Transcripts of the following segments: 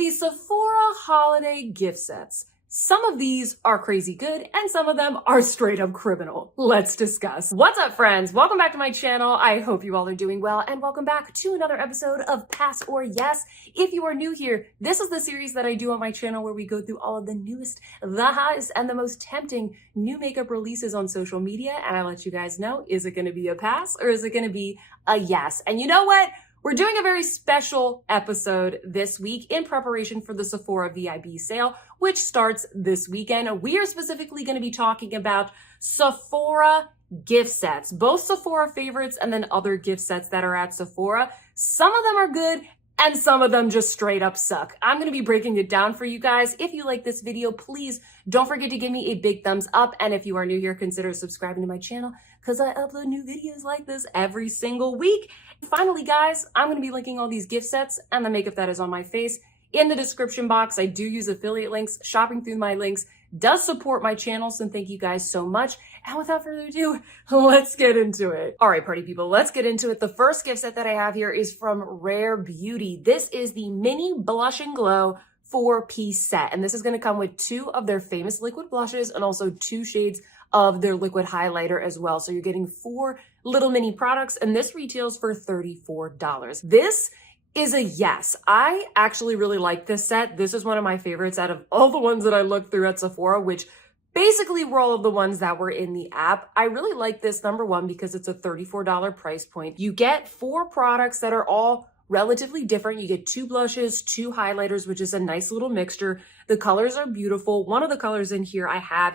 The Sephora holiday gift sets. Some of these are crazy good and some of them are straight up criminal. Let's discuss. What's up, friends? Welcome back to my channel. I hope you all are doing well and welcome back to another episode of Pass or Yes. If you are new here, this is the series that I do on my channel where we go through all of the newest, the hottest, and the most tempting new makeup releases on social media, and I let you guys know, is it going to be a pass or is it going to be a yes? And you know what? We're doing a very special episode this week in preparation for the Sephora VIB sale, which starts this weekend. We are specifically going to be talking about Sephora gift sets, both Sephora favorites and then other gift sets that are at Sephora. Some of them are good and some of them just straight up suck. I'm going to be breaking it down for you guys. If you like this video, please don't forget to give me a big thumbs up. And if you are new here, consider subscribing to my channel because I upload new videos like this every single week. Finally, guys, I'm going to be linking all these gift sets and the makeup that is on my face in the description box. I do use affiliate links. Shopping through my links does support my channel, so thank you guys so much. And without further ado, let's get into it. All right, party people, let's get into it. The first gift set that I have here is from Rare Beauty. This is the Mini Blush and Glow 4-piece set, and this is going to come with 2 of their famous liquid blushes and also 2 shades of their liquid highlighter as well. So you're getting 4 little mini products, and this retails for $34. This is a yes. I actually really like this set. This is one of my favorites out of all the ones that I looked through at Sephora, which basically were all of the ones that were in the app. I really like this, number one, because it's a $34 price point. You get 4 products that are all relatively different. You get 2 blushes, 2 highlighters, which is a nice little mixture. The colors are beautiful. One of the colors in here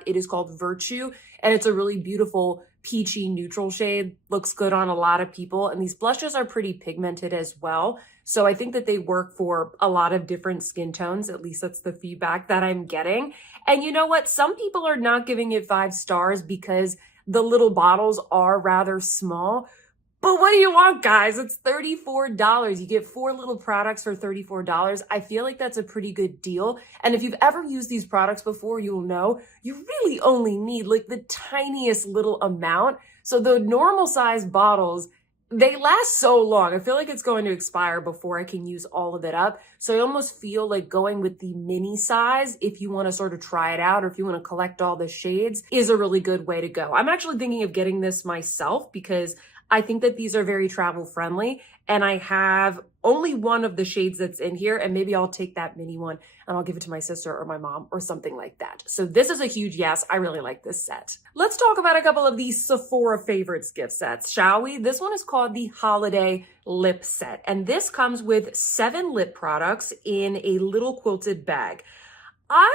it is called Virtue, and it's a really beautiful peachy neutral shade. Looks good on a lot of people, and these blushes are pretty pigmented as well. So I think that they work for a lot of different skin tones. At least that's the feedback that I'm getting. And you know what? Some people are not giving it 5 stars because the little bottles are rather small. But what do you want, guys? It's $34. You get 4 little products for $34. I feel like that's a pretty good deal. And if you've ever used these products before, you'll know you really only need like the tiniest little amount. So the normal size bottles, they last so long. I feel like it's going to expire before I can use all of it up. So I almost feel like going with the mini size, if you want to sort of try it out or if you want to collect all the shades, is a really good way to go. I'm actually thinking of getting this myself because I think that these are very travel friendly, and I have only one of the shades that's in here, and maybe I'll take that mini one and I'll give it to my sister or my mom or something like that. So this is a huge yes. I really like this set. Let's talk about a couple of these Sephora favorites gift sets, shall we? This one is called the Holiday Lip Set, and this comes with 7 lip products in a little quilted bag. I'm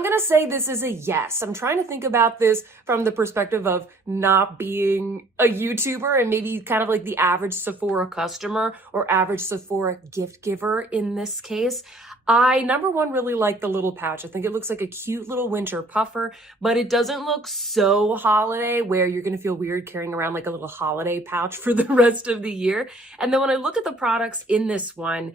going to say this is a yes. I'm trying to think about this from the perspective of not being a YouTuber and maybe kind of like the average Sephora customer or average Sephora gift giver in this case. I, number one, really like the little pouch. I think it looks like a cute little winter puffer, but it doesn't look so holiday where you're going to feel weird carrying around like a little holiday pouch for the rest of the year. And then when I look at the products in this one,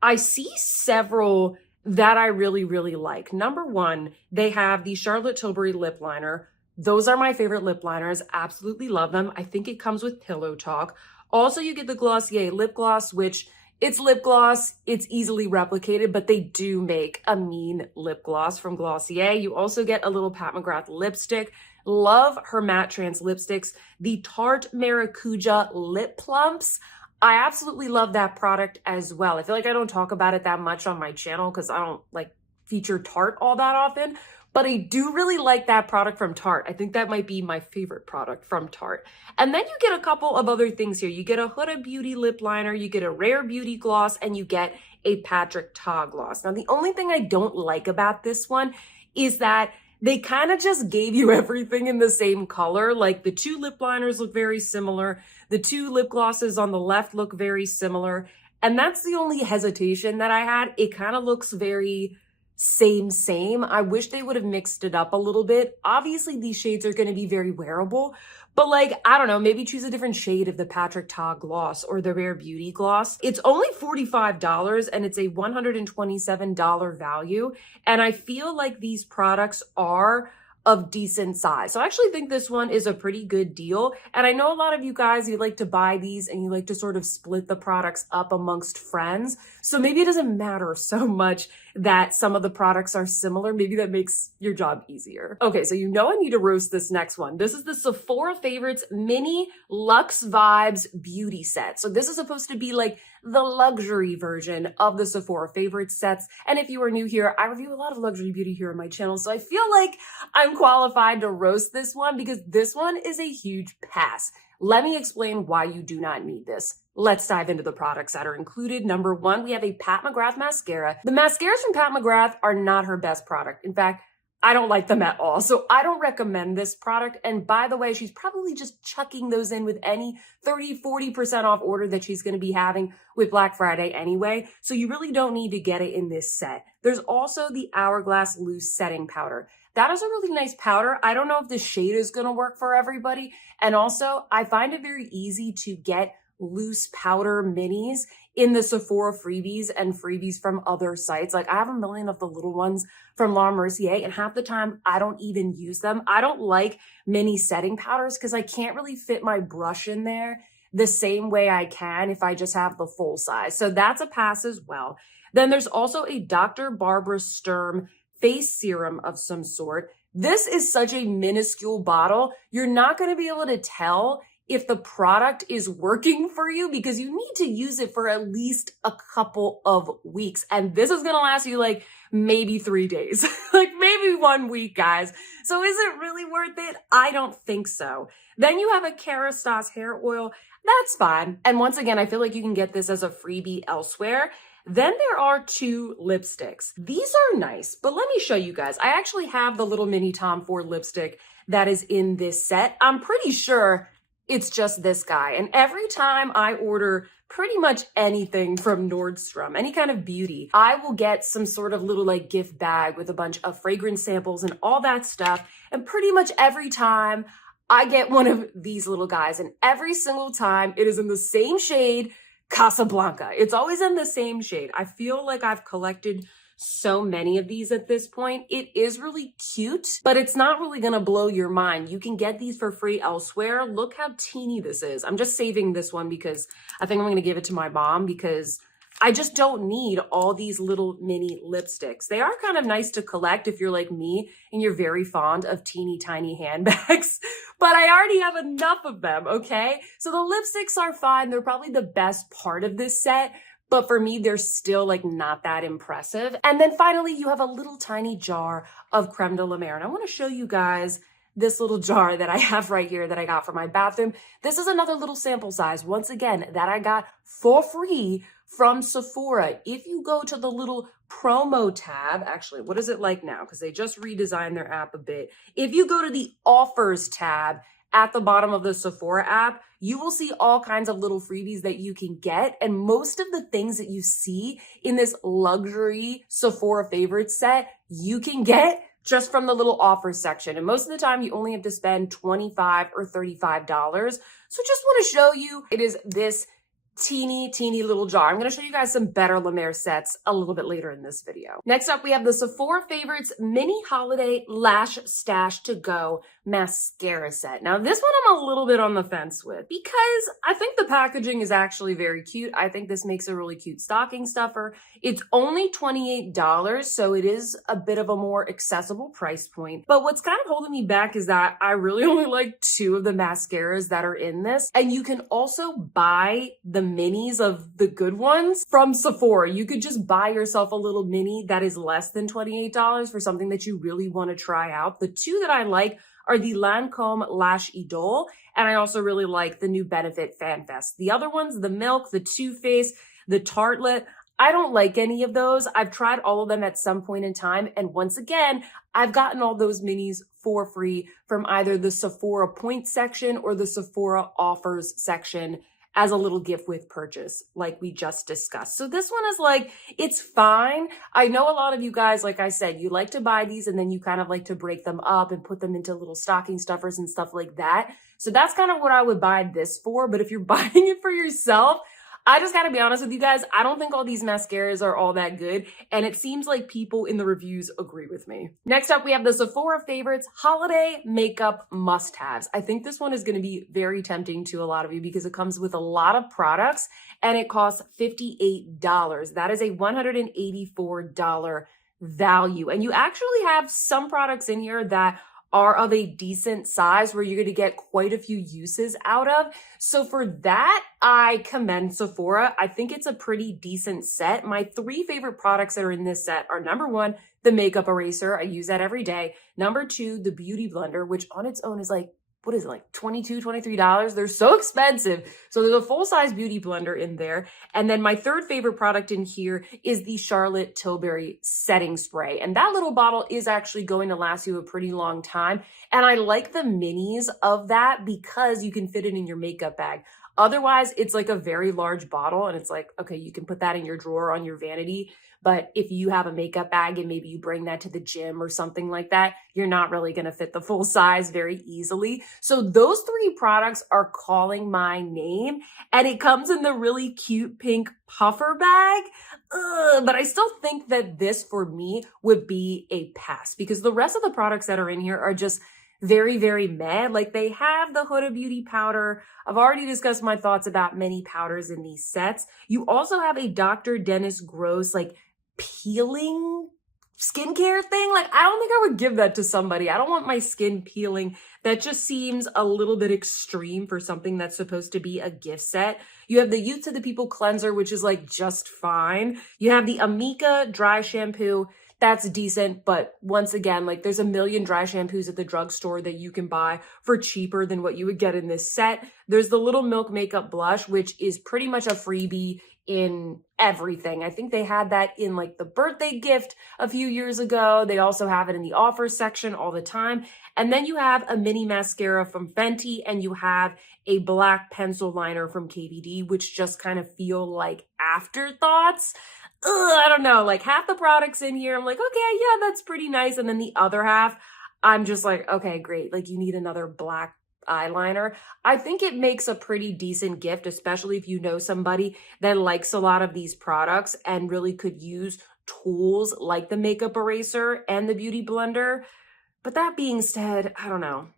I see several that I really, really like. Number one, they have the Charlotte Tilbury lip liner. Those are my favorite lip liners. Absolutely love them. I think it comes with Pillow Talk. Also, you get the Glossier lip gloss, which it's lip gloss. It's easily replicated, but they do make a mean lip gloss from Glossier. You also get a little Pat McGrath lipstick. Love her matte trans lipsticks. The Tarte Maracuja lip plumps. I absolutely love that product as well. I feel like I don't talk about it that much on my channel because I don't like feature Tarte all that often, but I do really like that product from Tarte. I think that might be my favorite product from Tarte. And then you get a couple of other things here. You get a Huda Beauty lip liner, you get a Rare Beauty gloss, and you get a Patrick Ta gloss. Now, the only thing I don't like about this one is that they kind of just gave you everything in the same color. Like the 2 lip liners look very similar. The 2 lip glosses on the left look very similar. And that's the only hesitation that I had. It kind of looks very same. I wish they would have mixed it up a little bit. Obviously, these shades are going to be very wearable, but like, I don't know, maybe choose a different shade of the Patrick Ta gloss or the Rare Beauty gloss. It's only $45 and it's a $127 value. And I feel like these products are of decent size. So I actually think this one is a pretty good deal. And I know a lot of you guys, you like to buy these and you like to sort of split the products up amongst friends. So maybe it doesn't matter so much that some of the products are similar. Maybe that makes your job easier. Okay, so you know I need to roast this next one. This is the Sephora Favorites Mini Luxe Vibes Beauty Set. So this is supposed to be like the luxury version of the Sephora Favorites sets. And if you are new here, I review a lot of luxury beauty here on my channel. So I feel like I'm qualified to roast this one because this one is a huge pass. Let me explain why you do not need this. Let's dive into the products that are included. Number one, we have a Pat McGrath mascara. The mascaras from Pat McGrath are not her best product. In fact, I don't like them at all. So I don't recommend this product. And by the way, she's probably just chucking those in with any 30, 40% off order that she's going to be having with Black Friday anyway. So you really don't need to get it in this set. There's also the Hourglass Loose Setting Powder. That is a really nice powder. I don't know if the shade is going to work for everybody. And also, I find it very easy to get loose powder minis in the Sephora freebies and freebies from other sites. Like I have a million of the little ones from La Mercier and half the time I don't even use them. I don't like mini setting powders because I can't really fit my brush in there the same way I can if I just have the full size. So that's a pass as well. Then there's also a Dr. Barbara Sturm face serum of some sort. This is such a minuscule bottle. You're not going to be able to tell if the product is working for you because you need to use it for at least a couple of weeks. And this is going to last you like maybe 3 days, like maybe 1 week, guys. So is it really worth it? I don't think so. Then you have a Kerastase hair oil. That's fine. And once again, I feel like you can get this as a freebie elsewhere. Then there are 2 lipsticks. These are nice, but let me show you guys. I actually have the little mini Tom Ford lipstick that is in this set. I'm pretty sure it's just this guy. And every time I order pretty much anything from Nordstrom, any kind of beauty, I will get some sort of little like gift bag with a bunch of fragrance samples and all that stuff. And pretty much every time I get one of these little guys, and every single time it is in the same shade, Casablanca. It's always in the same shade. I feel like I've collected so many of these at this point. It is really cute, but it's not really gonna blow your mind. You can get these for free elsewhere. Look how teeny this is. I'm just saving this one because I think I'm gonna give it to my mom because I just don't need all these little mini lipsticks. They are kind of nice to collect if you're like me and you're very fond of teeny tiny handbags, but I already have enough of them, okay? So the lipsticks are fine. They're probably the best part of this set, but for me, they're still like not that impressive. And then finally, you have a little tiny jar of creme de la mer. And I want to show you guys this little jar that I have right here that I got for my bathroom. This is another little sample size, once again, that I got for free from Sephora. If you go to the little promo tab, actually, what is it like now? Because they just redesigned their app a bit. If you go to the offers tab at the bottom of the Sephora app, you will see all kinds of little freebies that you can get. And most of the things that you see in this luxury Sephora Favorites set, you can get just from the little offers section. And most of the time you only have to spend $25 or $35. So just want to show you, it is this teeny little jar. I'm going to show you guys some better La Mer sets a little bit later in this video. Next up, we have the Sephora Favorites Mini Holiday Lash Stash to Go Mascara Set. Now, this one I'm a little bit on the fence with because I think the packaging is actually very cute. I think this makes a really cute stocking stuffer. It's only $28, so it is a bit of a more accessible price point. But what's kind of holding me back is that I really only like 2 of the mascaras that are in this. And you can also buy the minis of the good ones from Sephora. You could just buy yourself a little mini that is less than $28 for something that you really want to try out. The 2 that I like are the Lancome Lash Idole, and I also really like the new Benefit Fan Fest. The other ones, the Milk, the Too Faced, the Tartelette, I don't like any of those. I've tried all of them at some point in time, and once again, I've gotten all those minis for free from either the Sephora Points section or the Sephora Offers section as a little gift with purchase, like we just discussed. So this one is like, it's fine. I know a lot of you guys, like I said, you like to buy these and then you kind of like to break them up and put them into little stocking stuffers and stuff like that. So that's kind of what I would buy this for. But if you're buying it for yourself, I just gotta be honest with you guys, I don't think all these mascaras are all that good, and it seems like people in the reviews agree with me. Next up, we have the Sephora Favorites Holiday Makeup Must-Haves. I think this one is gonna be very tempting to a lot of you because it comes with a lot of products and it costs $58. That is a $184 value. And you actually have some products in here that are of a decent size where you're going to get quite a few uses out of. So for that, I commend Sephora. I think it's a pretty decent set. My 3 favorite products that are in this set are number 1, the makeup eraser. I use that every day. Number 2, the beauty blender, which on its own is like, what is it, like $22, $23? They're so expensive. So there's a full-size beauty blender in there. And then my 3rd favorite product in here is the Charlotte Tilbury setting spray. And that little bottle is actually going to last you a pretty long time. And I like the minis of that because you can fit it in your makeup bag. Otherwise, it's like a very large bottle and it's like, okay, you can put that in your drawer on your vanity. But if you have a makeup bag and maybe you bring that to the gym or something like that, you're not really going to fit the full size very easily. So those 3 products are calling my name, and it comes in the really cute pink puffer bag. But I still think that this for me would be a pass because the rest of the products that are in here are just very, very meh. Like they have the Huda Beauty powder. I've already discussed my thoughts about many powders in these sets. You also have a Dr. Dennis Gross, like peeling skincare thing. Like, I don't think I would give that to somebody. I don't want my skin peeling. That just seems a little bit extreme for something that's supposed to be a gift set. You have the Youth to the People cleanser, which is like just fine. You have the Amika dry shampoo. That's decent, but once again, like there's a million dry shampoos at the drugstore that you can buy for cheaper than what you would get in this set. There's the Little Milk Makeup Blush, which is pretty much a freebie in everything. I think they had that in like the birthday gift a few years ago. They also have it in the offers section all the time. And then you have a mini mascara from Fenty and you have a black pencil liner from KVD, which just kind of feel like afterthoughts. I don't know, like half the products in here, I'm like, okay, yeah, that's pretty nice. And then the other half, I'm just like, okay, great. Like you need another black eyeliner. I think it makes a pretty decent gift, especially if you know somebody that likes a lot of these products and really could use tools like the makeup eraser and the beauty blender. But that being said, I don't know.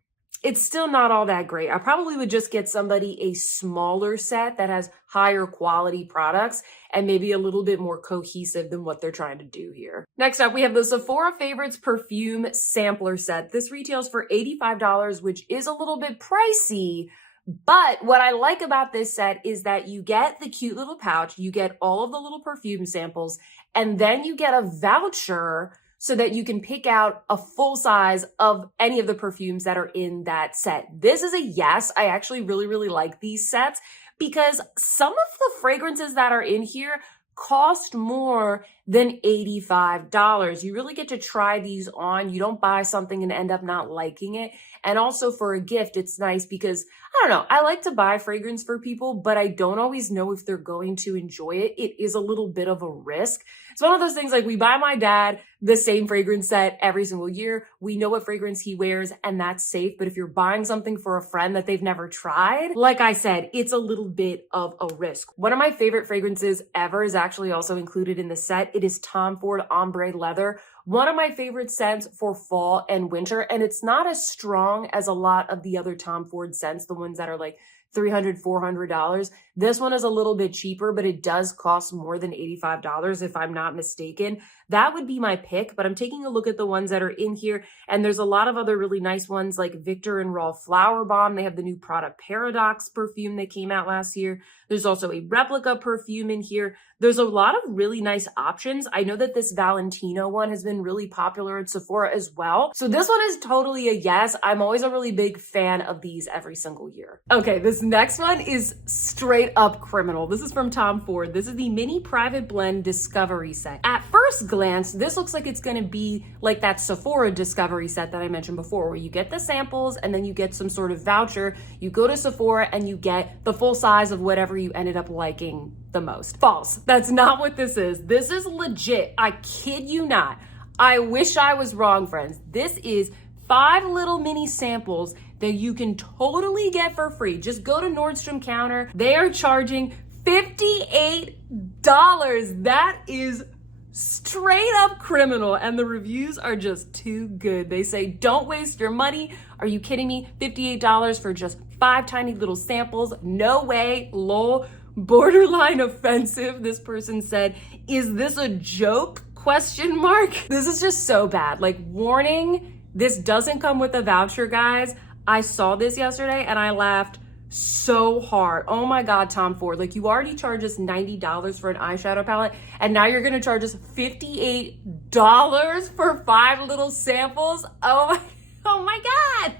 It's still not all that great. I probably would just get somebody a smaller set that has higher quality products and maybe a little bit more cohesive than what they're trying to do here. Next up, we have the Sephora Favorites Perfume Sampler Set. This retails for $85, which is a little bit pricey. But what I like about this set is that you get the cute little pouch, you get all of the little perfume samples, and then you get a voucher so that you can pick out a full size of any of the perfumes that are in that set. This is a yes. I actually really, really like these sets because some of the fragrances that are in here cost more than $85. You really get to try these on. You don't buy something and end up not liking it. And also for a gift, it's nice because, I don't know, I like to buy fragrance for people, but I don't always know if they're going to enjoy it. It is a little bit of a risk. It's one of those things like we buy my dad the same fragrance set every single year. We know what fragrance he wears and that's safe. But if you're buying something for a friend that they've never tried, like I said, it's a little bit of a risk. One of my favorite fragrances ever is actually also included in the set. It is Tom Ford Ombre Leather. One of my favorite scents for fall and winter. And it's not as strong as a lot of the other Tom Ford scents, the ones that are like $300, $400. This one is a little bit cheaper, but it does cost more than $85 if I'm not mistaken. That would be my pick, but I'm taking a look at the ones that are in here, and there's a lot of other really nice ones like Victor and Raw Flower Bomb. They have the new Prada Paradox perfume that came out last year. There's also a replica perfume in here. There's a lot of really nice options. I know that this Valentino one has been really popular at Sephora as well. So this one is totally a yes. I'm always a really big fan of these every single year. Okay, this next one is straight up criminal. This is from Tom Ford. This is the Mini Private Blend Discovery Set. At first glance, this looks like it's gonna be like that Sephora Discovery Set that I mentioned before, where you get the samples and then you get some sort of voucher. You go to Sephora and you get the full size of whatever you ended up liking the most. False. That's not what this is. This is legit. I kid you not. I wish I was wrong, friends. This is 5 little mini samples that you can totally get for free. Just go to Nordstrom counter. They are charging $58. That is straight up criminal, and the reviews are just too good. They say, don't waste your money. Are you kidding me? $58 for just 5 tiny little samples? No way, lol. Borderline offensive, this person said. Is this a joke? Question mark. This is just so bad. Like, warning, this doesn't come with a voucher, guys. I saw this yesterday and I laughed so hard. Oh my God, Tom Ford, like, you already charged us $90 for an eyeshadow palette, and now you're gonna charge us $58 for 5 little samples. Oh my God.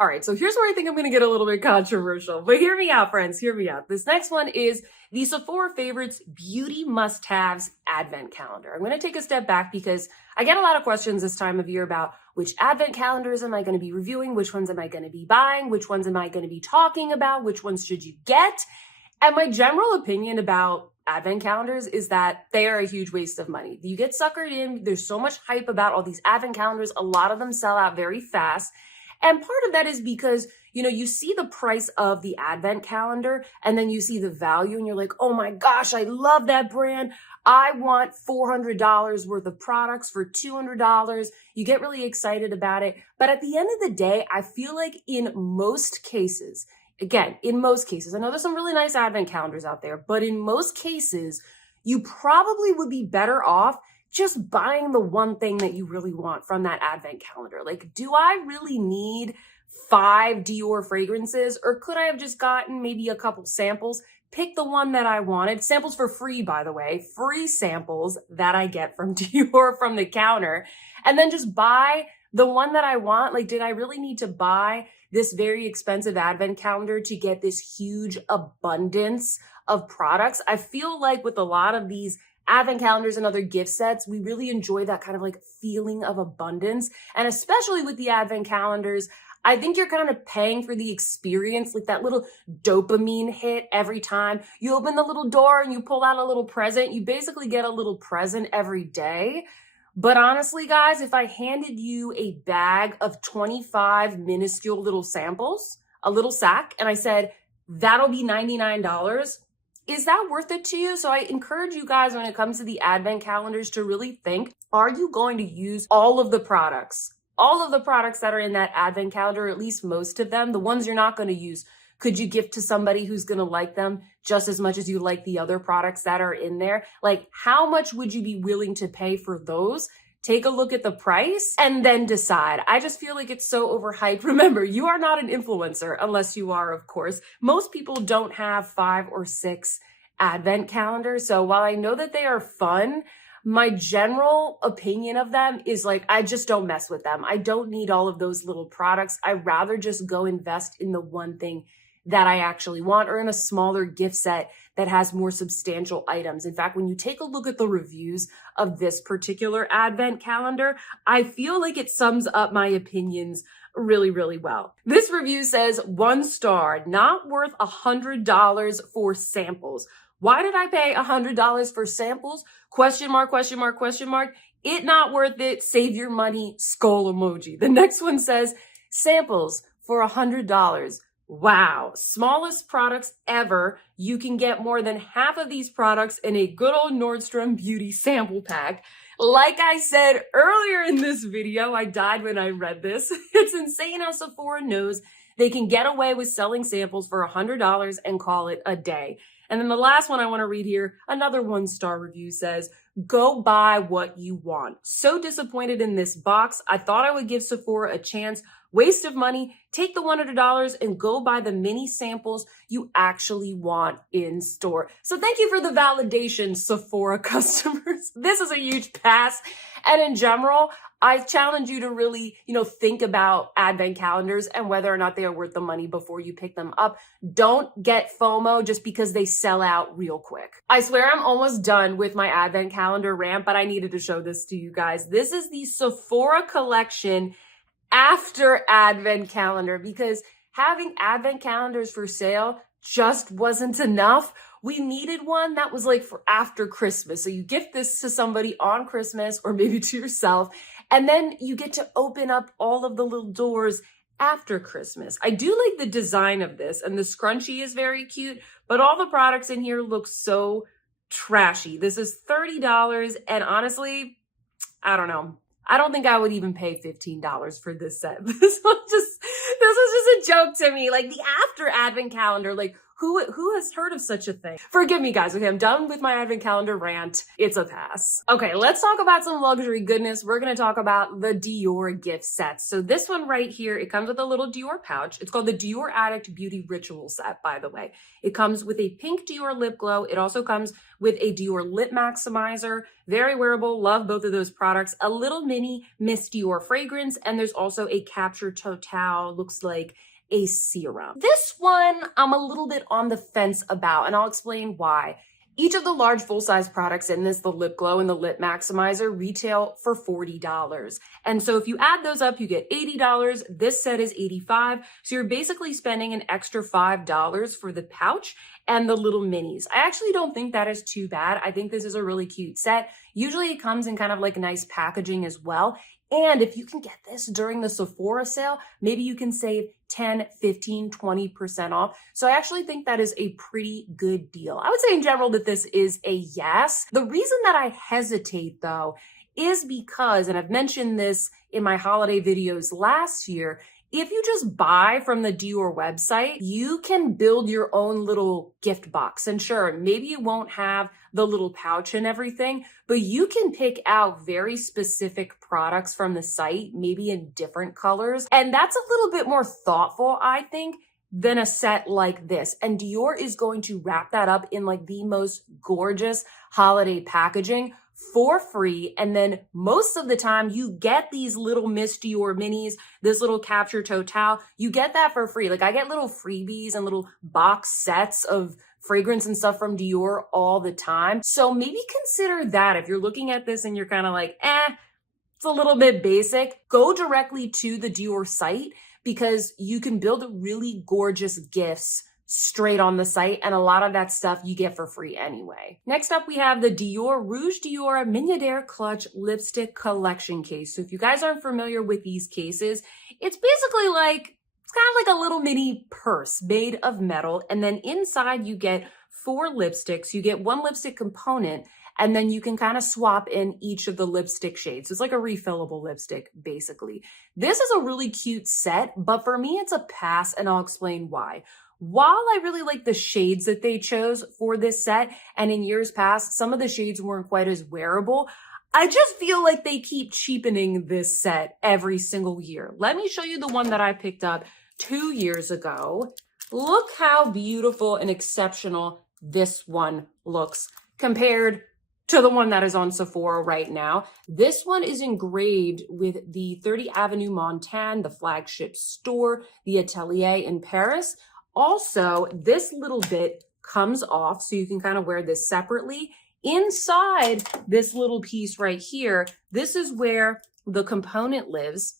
All right, so here's where I think I'm gonna get a little bit controversial, but hear me out, friends, hear me out. This next one is the Sephora Favorites Beauty Must-Haves Advent Calendar. I'm gonna take a step back because I get a lot of questions this time of year about which advent calendars am I gonna be reviewing, which ones am I gonna be buying, which ones am I gonna be talking about, which ones should you get? And my general opinion about advent calendars is that they are a huge waste of money. You get suckered in, there's so much hype about all these advent calendars, a lot of them sell out very fast. And part of that is because, you know, you see the price of the advent calendar and then you see the value and you're like, oh my gosh, I love that brand. I want $400 worth of products for $200. You get really excited about it. But at the end of the day, I feel like in most cases, again, in most cases, I know there's some really nice advent calendars out there, but in most cases, you probably would be better off just buying the one thing that you really want from that advent calendar. Like, do I really need 5 Dior fragrances, or could I have just gotten maybe a couple samples? Pick the one that I wanted. Samples for free, by the way. Free samples that I get from Dior from the counter. And then just buy the one that I want. Like, did I really need to buy this very expensive advent calendar to get this huge abundance of products? I feel like with a lot of these advent calendars and other gift sets, we really enjoy that kind of like feeling of abundance. And especially with the advent calendars, I think you're kind of paying for the experience, like that little dopamine hit every time you open the little door and you pull out a little present. You basically get a little present every day. But honestly, guys, if I handed you a bag of 25 minuscule little samples, a little sack, and I said, that'll be $99, is that worth it to you? So I encourage you guys, when it comes to the advent calendars, to really think, are you going to use all of the products? All of the products that are in that advent calendar, or at least most of them. The ones you're not going to use, could you gift to somebody who's going to like them just as much as you like the other products that are in there? Like, how much would you be willing to pay for those? Take a look at the price and then decide. I just feel like it's so overhyped. Remember, you are not an influencer unless you are, of course. Most people don't have 5 or 6 advent calendars. So while I know that they are fun, my general opinion of them is like, I just don't mess with them. I don't need all of those little products. I'd rather just go invest in the one thing that I actually want, or in a smaller gift set that has more substantial items. In fact, when you take a look at the reviews of this particular advent calendar, I feel like it sums up my opinions really, really well. This review says 1 star, not worth $100 for samples. Why did I pay $100 for samples? Question mark, question mark, question mark. It not worth it. Save your money. Skull emoji. The next one says samples for $100. Wow. Smallest products ever. You can get more than half of these products in a good old Nordstrom beauty sample pack. Like I said earlier in this video, I died when I read this. It's insane how Sephora knows they can get away with selling samples for $100 and call it a day. And then the last one I want to read here, another 1-star review says, go buy what you want. So disappointed in this box. I thought I would give Sephora a chance. Waste of money. Take the $100 and go buy the mini samples you actually want in store. So thank you for the validation, Sephora customers. This is a huge pass. And in general, I challenge you to really, think about advent calendars and whether or not they are worth the money before you pick them up. Don't get FOMO just because they sell out real quick. I swear I'm almost done with my advent calendar rant, but I needed to show this to you guys. This is the Sephora collection after advent calendar, because having advent calendars for sale just wasn't enough. We needed one that was like for after Christmas. So you gift this to somebody on Christmas or maybe to yourself, and then you get to open up all of the little doors after Christmas. I do like the design of this, and the scrunchie is very cute, but all the products in here look so trashy. This is $30, and honestly, I don't know. I don't think I would even pay $15 for this set. This was just a joke to me. Like the after advent calendar, like who has heard of such a thing? Forgive me guys, okay, I'm done with my advent calendar rant. It's a pass. Okay, let's talk about some luxury goodness. We're gonna talk about the Dior gift sets. So this one right here, it comes with a little Dior pouch. It's called the Dior Addict Beauty Ritual Set, by the way. It comes with a pink Dior lip glow. It also comes with a Dior lip maximizer. Very wearable, love both of those products. A little mini Miss Dior fragrance, and there's also a Capture Total, looks like a serum. This one, I'm a little bit on the fence about, and I'll explain why. Each of the large full-size products in this, the lip glow and the lip maximizer, retail for $40. And so if you add those up, you get $80. This set is $85. So you're basically spending an extra $5 for the pouch and the little minis. I actually don't think that is too bad. I think this is a really cute set. Usually it comes in kind of like nice packaging as well. And if you can get this during the Sephora sale, maybe you can save 10, 15, 20% off. So I actually think that is a pretty good deal. I would say in general that this is a yes. The reason that I hesitate though is because, and I've mentioned this in my holiday videos last year, if you just buy from the Dior website, you can build your own little gift box. And sure, maybe you won't have the little pouch and everything, but you can pick out very specific products from the site, maybe in different colors. And that's a little bit more thoughtful, I think, than a set like this. And Dior is going to wrap that up in like the most gorgeous holiday packaging for free. And then most of the time you get these little Miss Dior minis, this little Capture Total, you get that for free. Like I get little freebies and little box sets of fragrance and stuff from Dior all the time. So maybe consider that if you're looking at this and you're kind of like, it's a little bit basic, go directly to the Dior site because you can build really gorgeous gifts straight on the site, and a lot of that stuff you get for free anyway. Next up, we have the Dior Rouge Dior Milliardaire Clutch Lipstick Collection Case. So if you guys aren't familiar with these cases, it's basically like, it's kind of like a little mini purse made of metal, and then inside you get 4 lipsticks. You get 1 lipstick component, and then you can kind of swap in each of the lipstick shades. It's like a refillable lipstick, basically. This is a really cute set, but for me, it's a pass, and I'll explain why. While I really like the shades that they chose for this set, and in years past, some of the shades weren't quite as wearable, I just feel like they keep cheapening this set every single year. Let me show you the one that I picked up 2 years ago. Look how beautiful and exceptional this one looks compared to the one that is on Sephora right now. This one is engraved with the 30 Avenue Montaigne, the flagship store, the Atelier in Paris. Also, this little bit comes off, so you can kind of wear this separately. Inside this little piece right here, this is where the component lives.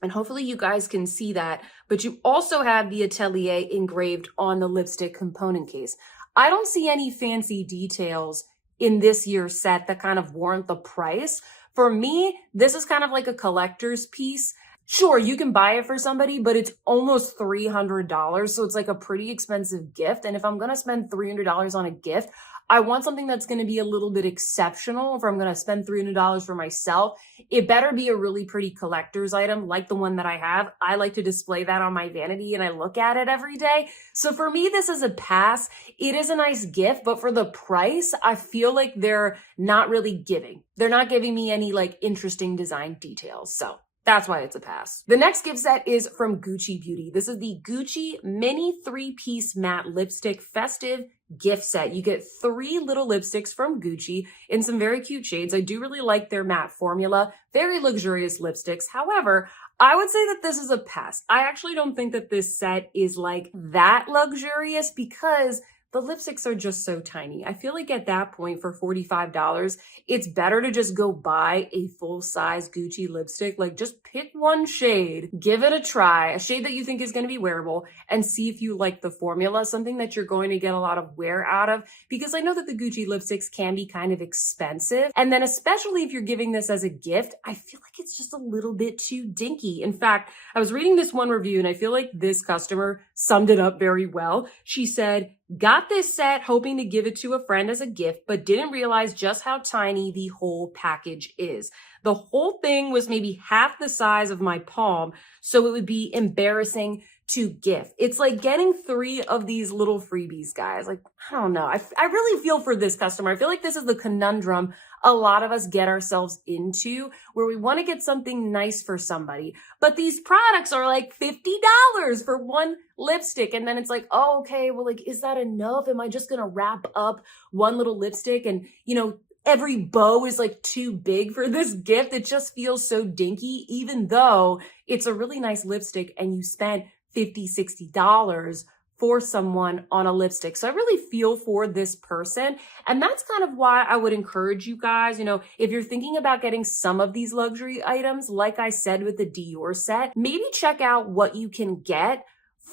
And hopefully you guys can see that, but you also have the Atelier engraved on the lipstick component case. I don't see any fancy details in this year's set that kind of warrant the price. For me, this is kind of like a collector's piece. Sure, you can buy it for somebody, but it's almost $300. So it's like a pretty expensive gift. And if I'm going to spend $300 on a gift, I want something that's going to be a little bit exceptional. If I'm going to spend $300 for myself, it better be a really pretty collector's item like the one that I have. I like to display that on my vanity and I look at it every day. So for me, this is a pass. It is a nice gift, but for the price, I feel like they're not really giving. They're not giving me any like interesting design details. So that's why it's a pass. The next gift set is from Gucci Beauty. This is the Gucci Mini 3-Piece Matte Lipstick Festive Gift Set. You get 3 little lipsticks from Gucci in some very cute shades. I do really like their matte formula. Very luxurious lipsticks. However, I would say that this is a pass. I actually don't think that this set is like that luxurious because the lipsticks are just so tiny. I feel like at that point for $45, it's better to just go buy a full-size Gucci lipstick. Like just pick one shade, give it a try, a shade that you think is going to be wearable, and see if you like the formula, something that you're going to get a lot of wear out of, because I know that the Gucci lipsticks can be kind of expensive. And then especially if you're giving this as a gift, I feel like it's just a little bit too dinky. In fact, I was reading this one review and I feel like this customer summed it up very well. She said, got this set hoping to give it to a friend as a gift, but didn't realize just how tiny the whole package is. The whole thing was maybe half the size of my palm, so it would be embarrassing to gift. It's like getting 3 of these little freebies, guys. Like, I don't know. I really feel for this customer. I feel like this is the conundrum a lot of us get ourselves into, where we want to get something nice for somebody, but these products are like $50 for one lipstick. And then it's like, oh, okay, well, like, is that enough? Am I just going to wrap up one little lipstick and, you know, every bow is like too big for this gift? It just feels so dinky, even though it's a really nice lipstick and you spent $50, $60 for someone on a lipstick. So I really feel for this person. And that's kind of why I would encourage you guys, you know, if you're thinking about getting some of these luxury items, like I said with the Dior set, maybe check out what you can get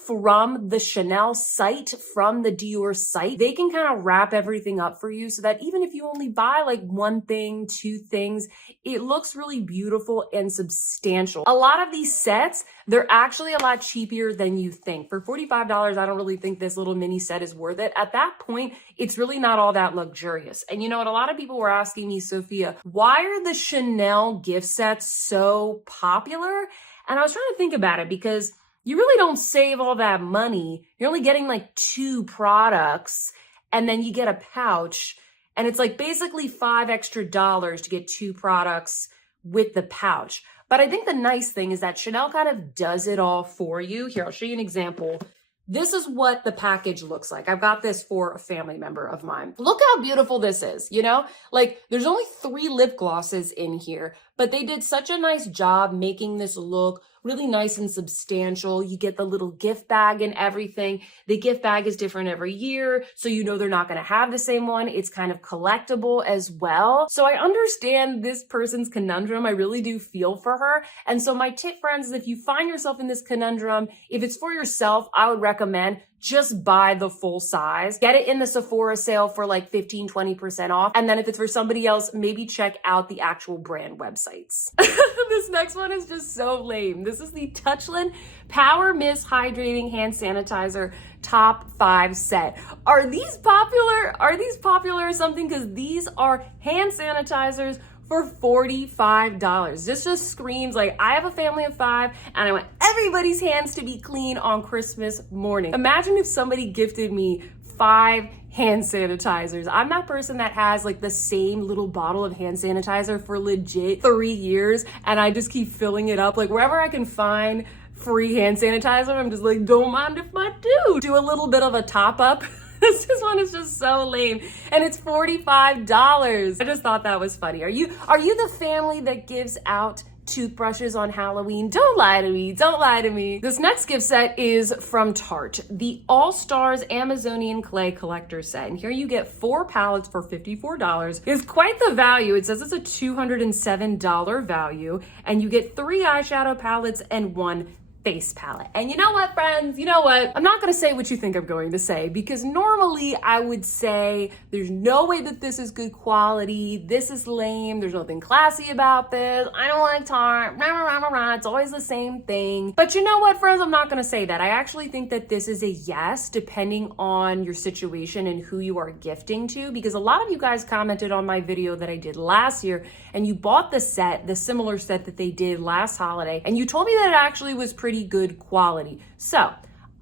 from the Chanel site, from the Dior site. They can kind of wrap everything up for you so that even if you only buy like one thing, 2 things, it looks really beautiful and substantial. A lot of these sets, they're actually a lot cheaper than you think. For $45, I don't really think this little mini set is worth it. At that point, it's really not all that luxurious. And you know what? A lot of people were asking me, Sophia, why are the Chanel gift sets so popular? And I was trying to think about it because you really don't save all that money. You're only getting like 2 products and then you get a pouch, and it's like basically $5 extra to get 2 products with the pouch. But I think the nice thing is that Chanel kind of does it all for you. Here, I'll show you an example. This is what the package looks like. I've got this for a family member of mine. Look how beautiful this is, you know? Like, there's only 3 lip glosses in here, but they did such a nice job making this look really nice and substantial. You get the little gift bag and everything. The gift bag is different every year, so you know they're not going to have the same one. It's kind of collectible as well. So I understand this person's conundrum. I really do feel for her. And so my tip, friends, is if you find yourself in this conundrum, if it's for yourself, I would recommend just buy the full size. Get it in the Sephora sale for like 15, 20% off. And then if it's for somebody else, maybe check out the actual brand websites. This next one is just so lame. This is the Touchland Power Mist Hydrating Hand Sanitizer Top 5 set. Are these popular? Are these popular or something? Because these are hand sanitizers for $45. This just screams like, I have a family of 5 and I want everybody's hands to be clean on Christmas morning. Imagine if somebody gifted me 5 hand sanitizers. I'm that person that has like the same little bottle of hand sanitizer for legit 3 years, and I just keep filling it up. Like wherever I can find free hand sanitizer, I'm just like, don't mind if I do a little bit of a top up. This one is just so lame, and it's $45. I just thought that was funny. Are you the family that gives out toothbrushes on Halloween? Don't lie to me. Don't lie to me. This next gift set is from Tarte, the All Stars Amazonian Clay Collector Set. And here you get 4 palettes for $54. It's quite the value. It says it's a $207 value, and you get 3 eyeshadow palettes and 1 face palette. And you know what, friends? You know what? I'm not going to say what you think I'm going to say, because normally I would say there's no way that this is good quality. This is lame. There's nothing classy about this. I don't like Tarte. It's always the same thing. But you know what, friends? I'm not going to say that. I actually think that this is a yes, depending on your situation and who you are gifting to, because a lot of you guys commented on my video that I did last year, and you bought the set, the similar set that they did last holiday, and you told me that it actually was pretty good quality. So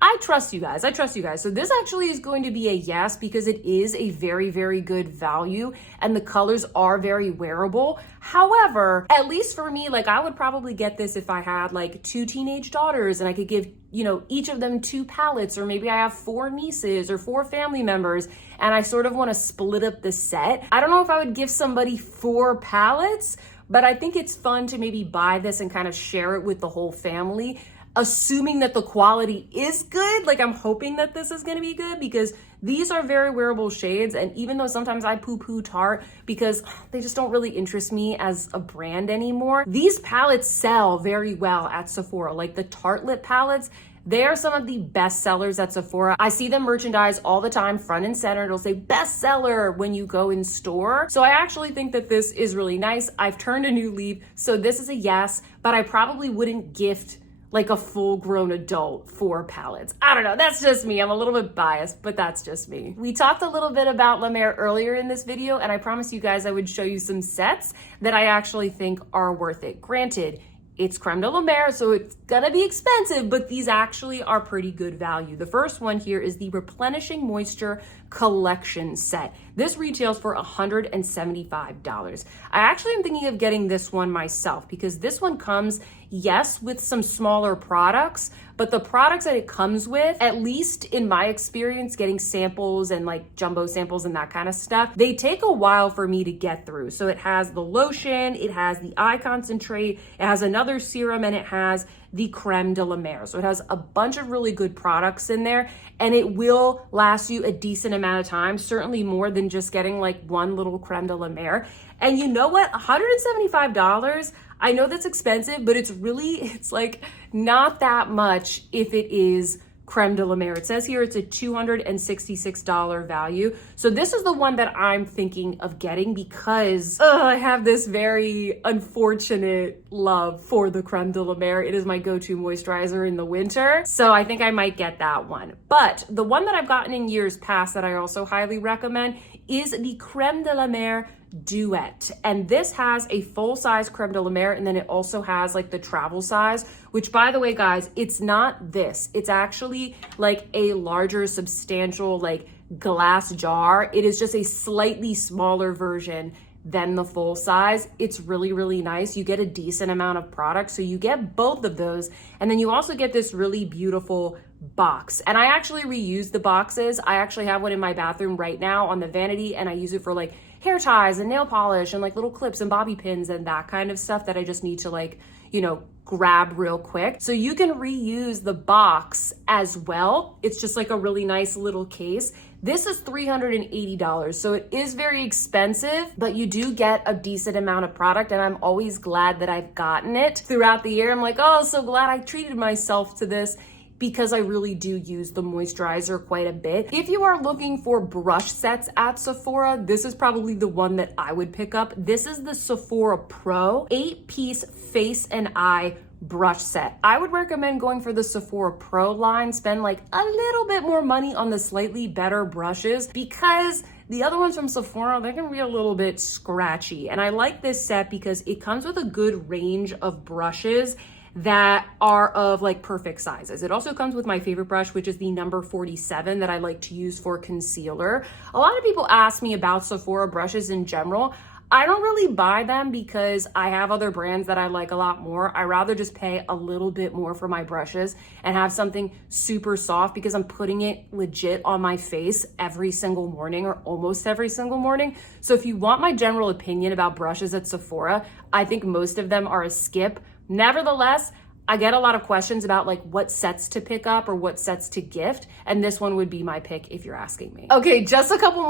I trust you guys. I trust you guys. So this actually is going to be a yes, because it is a very, very good value and the colors are very wearable. However, at least for me, like I would probably get this if I had like 2 teenage daughters and I could give, you know, each of them 2 palettes, or maybe I have 4 nieces or 4 family members and I sort of want to split up the set. I don't know if I would give somebody 4 palettes, but I think it's fun to maybe buy this and kind of share it with the whole family, assuming that the quality is good. Like I'm hoping that this is going to be good, because These are very wearable shades, and even though sometimes I poo-poo Tarte because they just don't really interest me as a brand anymore, these palettes sell very well at Sephora. Like the Tarte lip palettes, they are some of the best sellers at Sephora. I see them merchandise all the time, front and center. It'll say bestseller when you go in store. So I actually think that this is really nice. I've turned a new leaf, so this is a yes, but I probably wouldn't gift like a full-grown adult for palettes. I don't know, that's just me. I'm a little bit biased, but that's just me. We talked a little bit about La Mer earlier in this video, and I promised you guys I would show you some sets that I actually think are worth it. Granted, it's creme de la mer, so it's gonna be expensive, but these actually are pretty good value. The first one here is the Replenishing Moisture Collection Set. This retails for $175. I actually am thinking of getting this one myself because this one comes, yes, with some smaller products, but the products that it comes with, at least in my experience, getting samples and like jumbo samples and that kind of stuff, they take a while for me to get through. So it has the lotion, it has the eye concentrate, it has another serum, and it has the creme de la mer. So it has a bunch of really good products in there, and it will last you a decent amount of time, certainly more than just getting like one little creme de la mer. And you know what? $175, I know that's expensive, but it's like not that much if it is creme de la mer. It says here it's a $266 value. So this is the one that I'm thinking of getting because I have this very unfortunate love for the creme de la mer. It is my go-to moisturizer in the winter. So I think I might get that one. But the one that I've gotten in years past that I also highly recommend is the creme de la mer Duet. And this has a full-size creme de la mer, and then it also has like the travel size, which, by the way, guys, it's not this. It's actually like a larger, substantial like glass jar. It is just a slightly smaller version than the full size. It's really, really nice. You get a decent amount of product, so you get both of those, and then you also get this really beautiful box. And I actually reuse the boxes. I actually have one in my bathroom right now on the vanity, and I use it for like hair ties and nail polish and like little clips and bobby pins and that kind of stuff that I just need to like, you know, grab real quick. So you can reuse the box as well. It's just like a really nice little case. This is $380, so it is very expensive, but you do get a decent amount of product, and I'm always glad that I've gotten it throughout the year. I'm like, oh, so glad I treated myself to this, because I really do use the moisturizer quite a bit. If you are looking for brush sets at Sephora, this is probably the one that I would pick up. This is the Sephora Pro 8-piece face and eye brush set. I would recommend going for the Sephora Pro line, spend like a little bit more money on the slightly better brushes, because the other ones from Sephora, they can be a little bit scratchy. And I like this set because it comes with a good range of brushes that are of like perfect sizes. It also comes with my favorite brush, which is the number 47 that I like to use for concealer. A lot of people ask me about Sephora brushes in general. I don't really buy them because I have other brands that I like a lot more. I rather just pay a little bit more for my brushes and have something super soft, because I'm putting it legit on my face every single morning, or almost every single morning. So if you want my general opinion about brushes at Sephora, I think most of them are a skip. Nevertheless, I get a lot of questions about like what sets to pick up or what sets to gift, and this one would be my pick if you're asking me. Okay, just a couple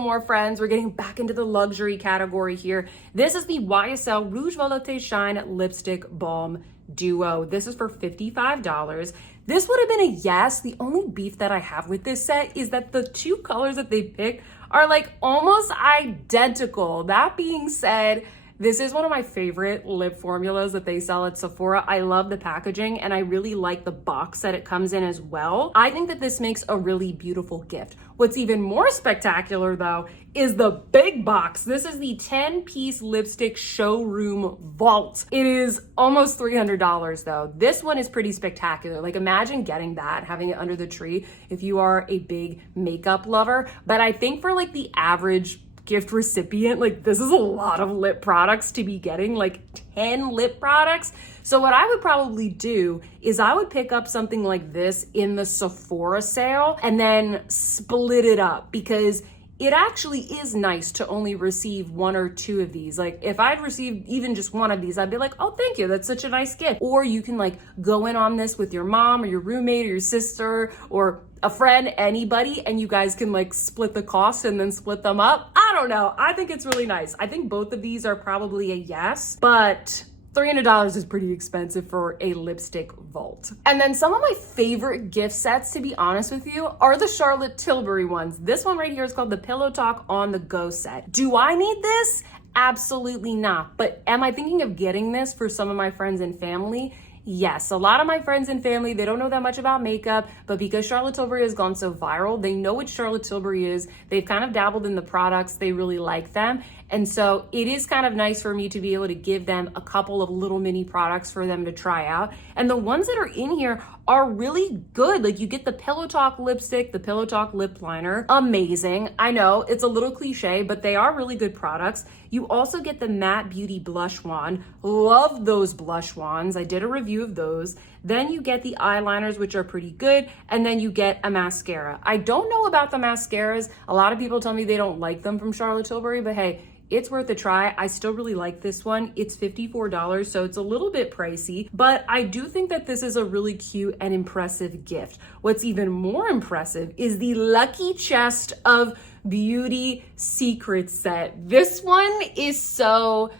more friends. We're getting back into the luxury category here. This is the YSL Rouge Velouté Shine Lipstick Balm Duo. This is for $55. This would have been a yes. The only beef that I have with this set is that the two colors that they picked are like almost identical. That being said, this is one of my favorite lip formulas that they sell at Sephora. I love the packaging, and I really like the box that it comes in as well. I think that this makes a really beautiful gift. What's even more spectacular though is the big box. This is the 10-piece lipstick showroom vault. It is almost $300 though. This one is pretty spectacular. Like, imagine getting that, having it under the tree if you are a big makeup lover. But I think for like the average gift recipient, like, this is a lot of lip products to be getting, like 10 lip products. So what I would probably do is I would pick up something like this in the Sephora sale and then split it up, because it actually is nice to only receive 1 or 2 of these. Like if I'd received even just 1 of these, I'd be like, oh, thank you. That's such a nice gift. Or you can like go in on this with your mom or your roommate or your sister or a friend, anybody, and you guys can like split the costs and then split them up. I don't know. I think it's really nice. I think both of these are probably a yes, but $300 is pretty expensive for a lipstick vault. And then some of my favorite gift sets, to be honest with you, are the Charlotte Tilbury ones. This one right here is called the Pillow Talk On The Go set. Do I need this? Absolutely not. But am I thinking of getting this for some of my friends and family? Yes, a lot of my friends and family, they don't know that much about makeup, but because Charlotte Tilbury has gone so viral, they know what Charlotte Tilbury is. They've kind of dabbled in the products. They really like them. And so it is kind of nice for me to be able to give them a couple of little mini products for them to try out. And the ones that are in here are really good. Like you get the Pillow Talk lipstick, the Pillow Talk lip liner. Amazing. I know it's a little cliche, but they are really good products. You also get the Matte Beauty blush wand. Love those blush wands. I did a review of those. Then you get the eyeliners, which are pretty good. And then you get a mascara. I don't know about the mascaras. A lot of people tell me they don't like them from Charlotte Tilbury, but hey, it's worth a try. I still really like this one. It's $54, so it's a little bit pricey, but I do think that this is a really cute and impressive gift. What's even more impressive is the Lucky Chest of Beauty Secret set. This one is so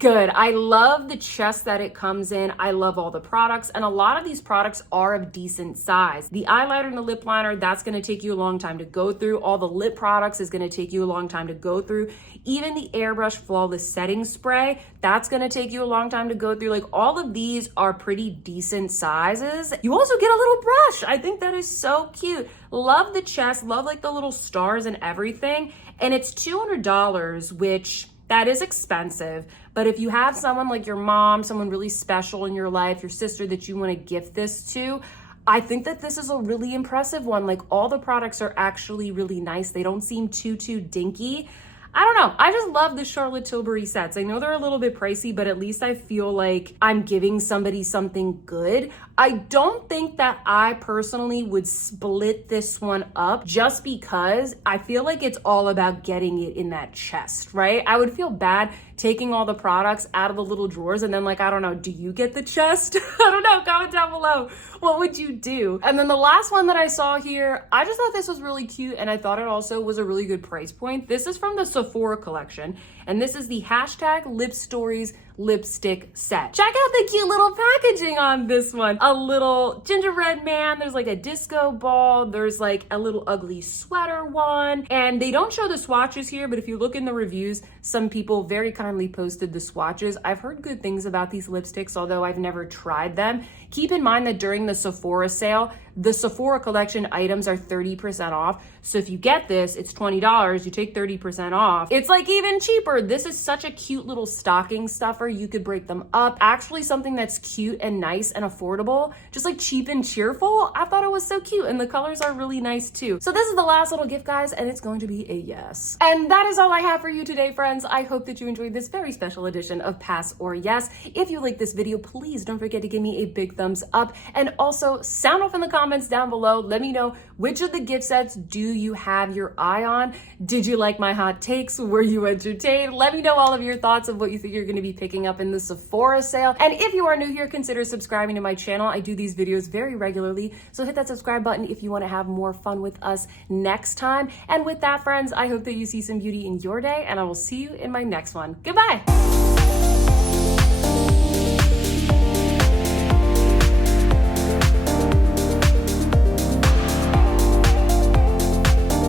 good. I love the chest that it comes in. I love all the products, and a lot of these products are of decent size. The eyeliner and the lip liner, that's going to take you a long time to go through. All the lip products is going to take you a long time to go through. Even the Airbrush Flawless Setting Spray, that's going to take you a long time to go through. Like all of these are pretty decent sizes. You also get a little brush. I think that is so cute. Love the chest, love like the little stars and everything. And it's $200, which that is expensive, but if you have someone like your mom, someone really special in your life, your sister that you want to gift this to, I think that this is a really impressive one. Like all the products are actually really nice. They don't seem too dinky. I don't know. I just love the Charlotte Tilbury sets. I know they're a little bit pricey, but at least I feel like I'm giving somebody something good. I don't think that I personally would split this one up just because I feel like it's all about getting it in that chest, right? I would feel bad taking all the products out of the little drawers and then like, I don't know, do you get the chest? I don't know, comment down below. What would you do? And then the last one that I saw here, I just thought this was really cute and I thought it also was a really good price point. This is from the Sephora collection and this is the #LipStories lipstick set. Check out the cute little packaging on this one. A little gingerbread man, there's like a disco ball, there's like a little ugly sweater one, and they don't show the swatches here, but if you look in the reviews, some people very kindly posted the swatches. I've heard good things about these lipsticks, although I've never tried them. Keep in mind that during the Sephora sale, the Sephora collection items are 30% off. So if you get this, it's $20, you take 30% off. It's like even cheaper. This is such a cute little stocking stuffer. You could break them up. Actually something that's cute and nice and affordable, just like cheap and cheerful. I thought it was so cute and the colors are really nice too. So this is the last little gift, guys, and it's going to be a yes. And that is all I have for you today, friends. I hope that you enjoyed this very special edition of Pass or Yes. If you like this video, please don't forget to give me a big thumbs up and also sound off in the comments down below. Let me know which of the gift sets do you have your eye on. Did you like my hot takes? Were you entertained? Let me know all of your thoughts of what you think you're going to be picking up in the Sephora sale. And if you are new here, consider subscribing to my channel. I do these videos very regularly, so hit that subscribe button if you want to have more fun with us next time. And with that, friends, I hope that you see some beauty in your day, and I will see you in my next one. Goodbye.